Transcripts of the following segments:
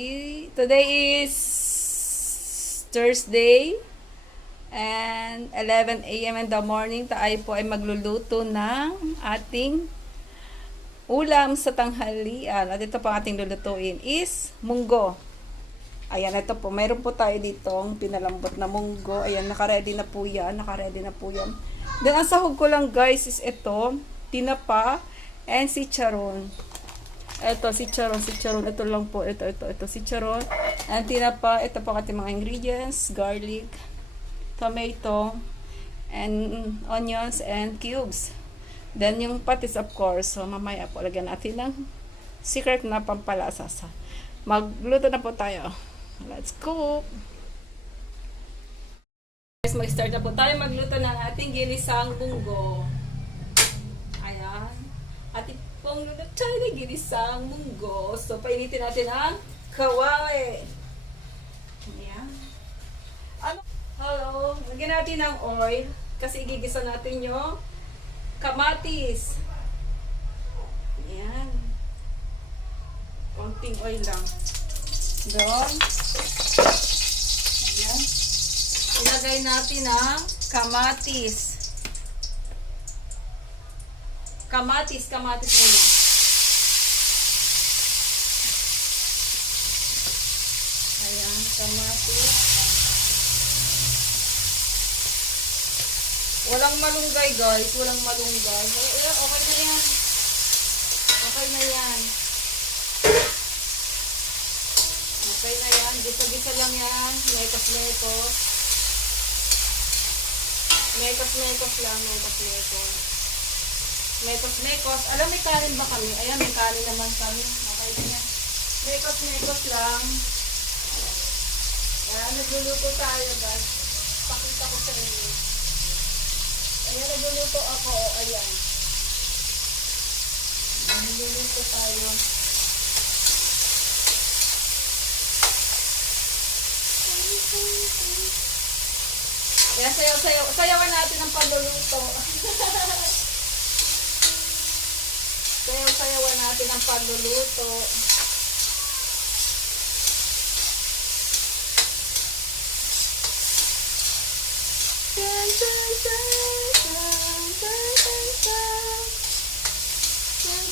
Today is Thursday and 11 a.m. in the morning. Tayo po ay magluluto ng ating ulam sa tanghalian. At ito po ating lulutuin is munggo. Ayan, ito po. Mayroon po tayo ditong pinalambot na munggo. Ayan, nakaready na po yan. Then, ang sahog ko lang guys is ito, tinapa and si charon. Ito, si charon. Ito lang po. Ito, si charon. And tinapa. Ito po ating mga ingredients. Garlic, tomato, and onions, and cubes. Then, yung patis, of course. So, mamaya po, lagyan natin ng secret na pampalasa. Magluto na po tayo. Let's cook! Guys, mag-start na po tayo magluto ng ating ginisang munggo. Ayan. Ating pong luto tayo ng ginisang munggo. So, painitin natin ang kawali. Ayan. Hello. Lagyan natin ng oil kasi igigisa natin yung kamatis. Ayan. Konting oil lang. Doon. Ayan. Ilagay natin ang kamatis. Kamatis muna. Ayan, kamatis. Walang malunggay guys, walang malunggay. Okay na yan. Okay na yan. Okay na yan. Gisa-gisa lang yan. Mekos-mekos. Mekos-mekos lang. Mekos-mekos. Mekos-mekos. Alam, may kanin ba kami? Ayan, may kanin naman kami. Okay na yan. Mekos-mekos lang. Ayan, nagluluto tayo guys. Pakita ko sa inyo. Ayan, nagluluto ako. Ayan. Nagluluto tayo. Ayan, sayawan natin ang pagluluto. Sayawan natin ang pagluluto.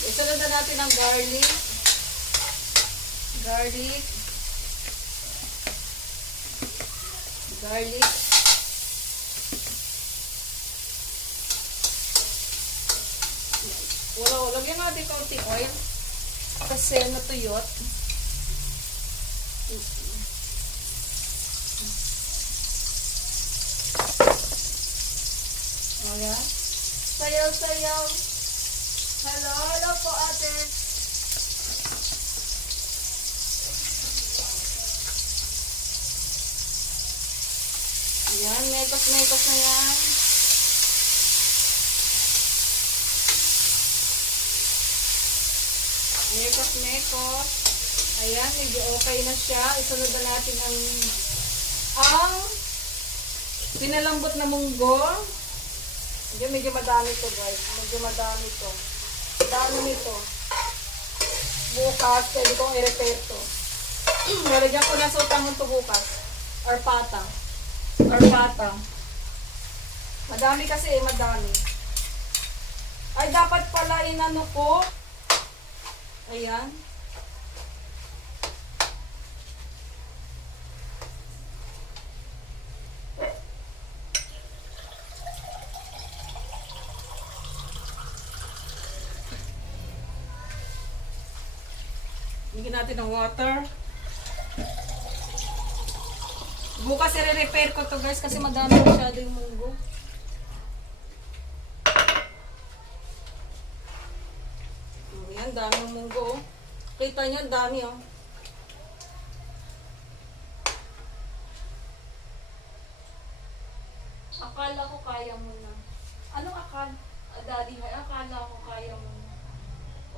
Isunod na natin ang garlic. Garlic. Lagyan natin konting oil kasi natuyot. Ayan. Sayaw. Hello po ate. Ayan, mekos na yan. Mekos. Ayan, medyo okay na siya. Isunod na natin ang pinalambot na munggo. Medyo madami to guys. Dami nito. Bukas, pwede kong i-repair to. Nalagyan ko na sa utangon to bukas. Or pata. Madami kasi madami. Ay, dapat pala inano ko. Ayan. Bigyan natin ng water. Bukas i-repair ko to guys kasi madami masyado yung munggo. Ayan, dami yung munggo. Kita nyo, dami oh. Akala ko kaya mo na. Anong akala? Daddy, akala ko kaya mo na.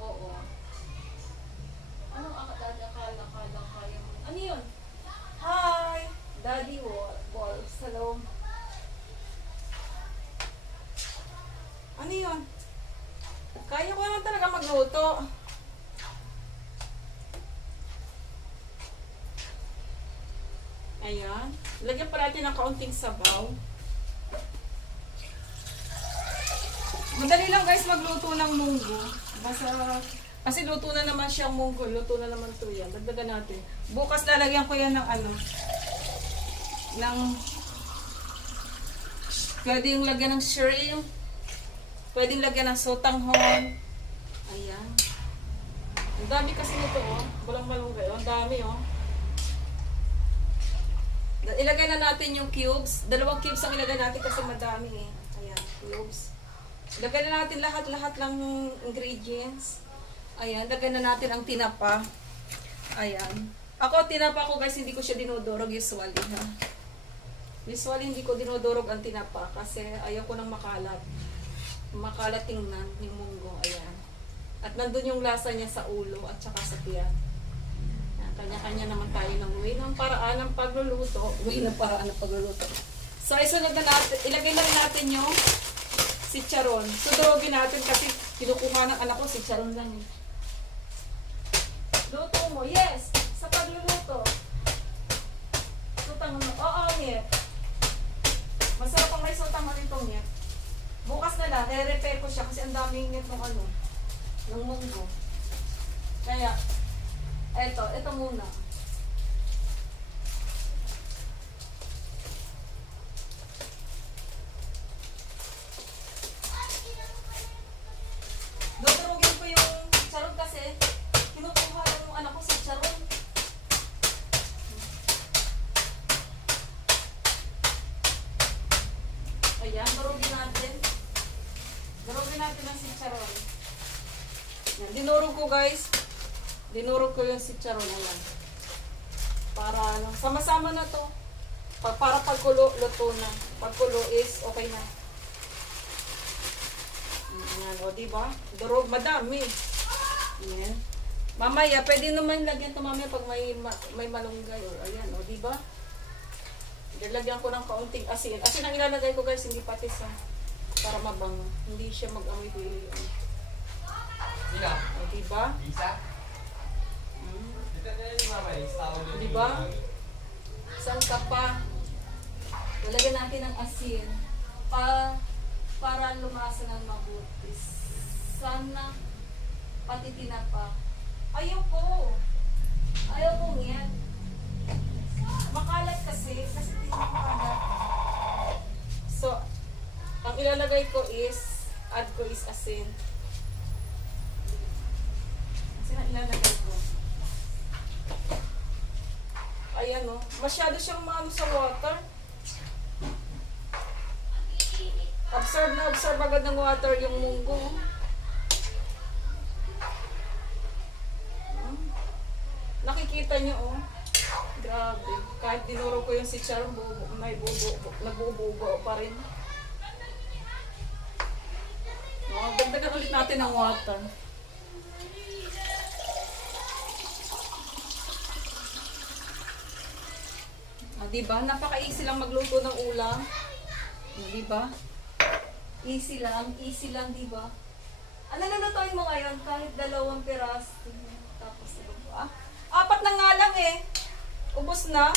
Oo. Anong akala kaya mo na? Ano yun? Hi! Daddy balls. Hello. Ano yun? Kaya ko naman talaga magluto. Ayan. Lagyan pa natin ng kaunting sabaw. Madali lang guys magluto ng munggo. Kasi luto na naman siyang munggo. Luto na naman to yan. Dagdagan natin. Bukas lalagyan ko yan ng pwedeng lagyan ng shrimp. Pwedeng lagyan ng sotanghon. Ayan. Ang dami kasi nito oh. Walang malunggay oh. Ang dami oh. Ilagay na natin yung cubes. 2 cubes ang ilagay natin kasi madami eh. Ayan, cubes. Ilagay na natin lahat-lahat lang ng ingredients. Ayan, lagay na natin ang tinapa. Ayan. Ako, tinapa ko guys, hindi ko siya dinudurog usually. Ha? Usually, hindi ko dinudurog ang tinapa kasi ayaw ko ng makalat. Makalat tingnan yung munggo. Ayan. At nandun yung lasa niya sa ulo at saka sa tiyan. Kanya-kanya naman tayo ng way ng paraan ng pagluluto. Way ng paraan ng pagluluto. So, isunod na natin, ilagay na rin natin yung chicharon. Sudurogin natin kasi kinukuha ng anak ko, chicharon lang yun. Luto mo, yes! Sa pagluluto. Sutang mo, oo, Miet. Masarap ang may sutang mo rin itong Miet. Bukas na lang, i-repair ko siya kasi ang daming Miet ng munggo. Kaya, ito muna. Dudurugin ko yung chicharon kasi kinukuha lang yung anak ko sa chicharon. Ayan, durugin natin. Durugin natin ang chicharon. Yan, dinurog ko guys. Dinurog ko yung chicharon na yan. Para sama-sama na to. Para pagkulo, luto na. Pagkulo is okay na. Ayan, o diba? Durog, madami. Ayan. Mamaya, pwede naman lagyan ito mamaya pag may malunggay. O, ayan, o diba? Lagyan ko ng kaunting asin. Asin ang ilalagay ko guys, hindi patis ha. Para mabango. Hindi siya mag-amoy dili. O diba? Diba? Saan ka pa? Lalagyan natin ng asin para lumasa ng mabuti. Sana pati tinapa. Ayoko yan. Makalat kasi tinapa. So, ang ilalagay ko is asin. Asin ang ilalagay ko. Ayan o. Masyado siyang maano sa water. Absorb agad ng water yung munggo. Nakikita nyo oh. Grabe. Kahit dinuro ko yung chicharon, nagbububo pa rin. Dagdagan ulit natin ng water. Diba? Napaka-easy lang magluto ng ulam. Diba? Easy lang, diba? Ano lulutuin mo ngayon? Kahit 2 piraso. Tapos, 4 na nga lang eh. Ubos na.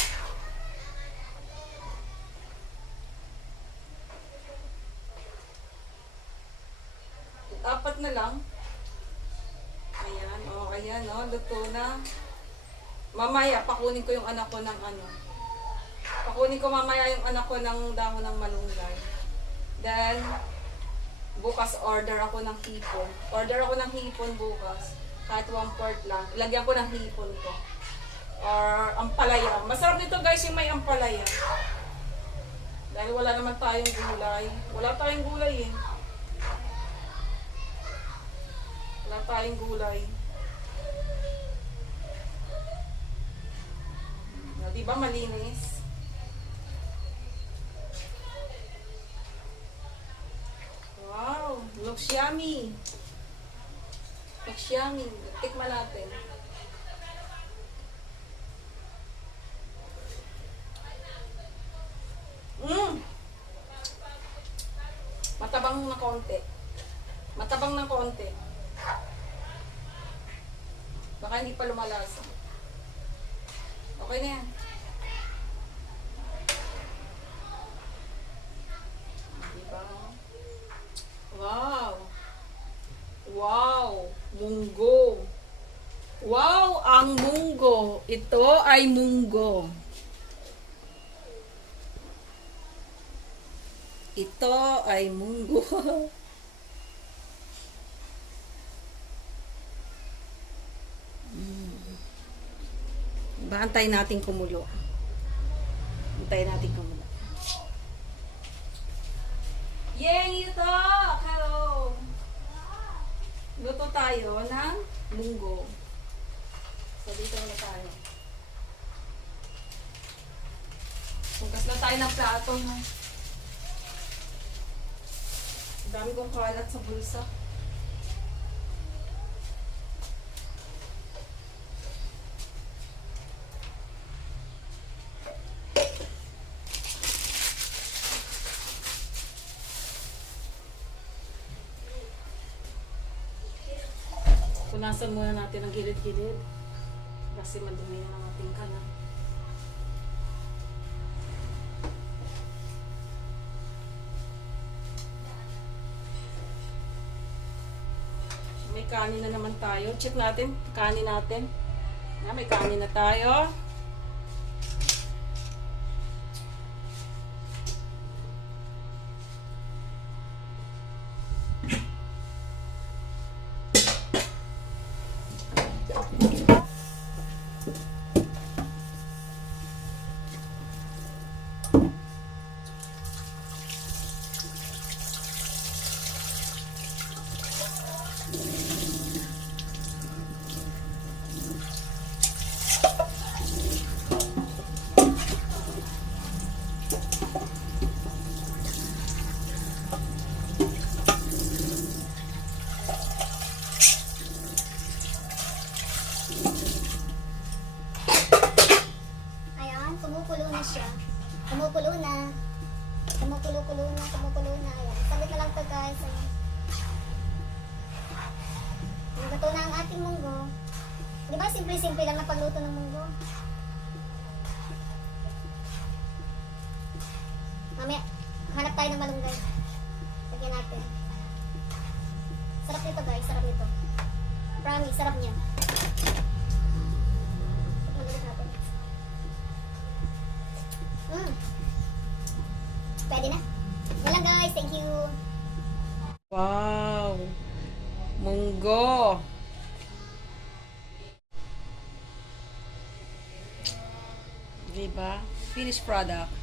Apat na lang. Ayan, luto na. Mamaya, pakunin ko yung anak ko ng Pakunin ko mamaya yung anak ko ng dahon ng malunggay. Then, bukas order ako ng hipon. Order ako ng hipon bukas. Kahit 1/4 lang. Lagyan ko ng hipon ko. Or ampalaya. Masarap nito guys yung may ampalaya. Dahil wala naman tayong gulay. Wala tayong gulay eh. Wala tayong gulay. Diba malinis? Wow, looks yummy. Looks yummy. Tikman natin. Matabang na konti. Matabang ng konti. Baka hindi pa lumalasa. Okay na yan. Ito ay munggo. Ito ay munggo. Antayin natin kumulo. Antayin natin kumulo. Yeng ito! Hello! Luto tayo ng munggo. So, dito na tayo. Hugas na tayo ng plato. No? Ang dami kong kalat sa bulsa. Punasan muna natin ang gilid-gilid kasi madumi na ng ating kalan. May kanin na naman tayo. Check natin, kanin natin. May kanin na tayo. Kumukulo na siya. Kumukulo na. Kumukulo-kulo na. Kumukulo na. Ayan. Saglit na lang to guys. Ayan. Luto na ang ating munggo. Di ba simple-simple lang na pagluto ng munggo? Mamaya, hanap tayo ng malunggay. Lagyan natin. Sarap nito guys. Sarap nito. Promise, sarap niya. Pwede na. Yan lang guys. Thank you. Wow! Munggo! Diba? Finished product.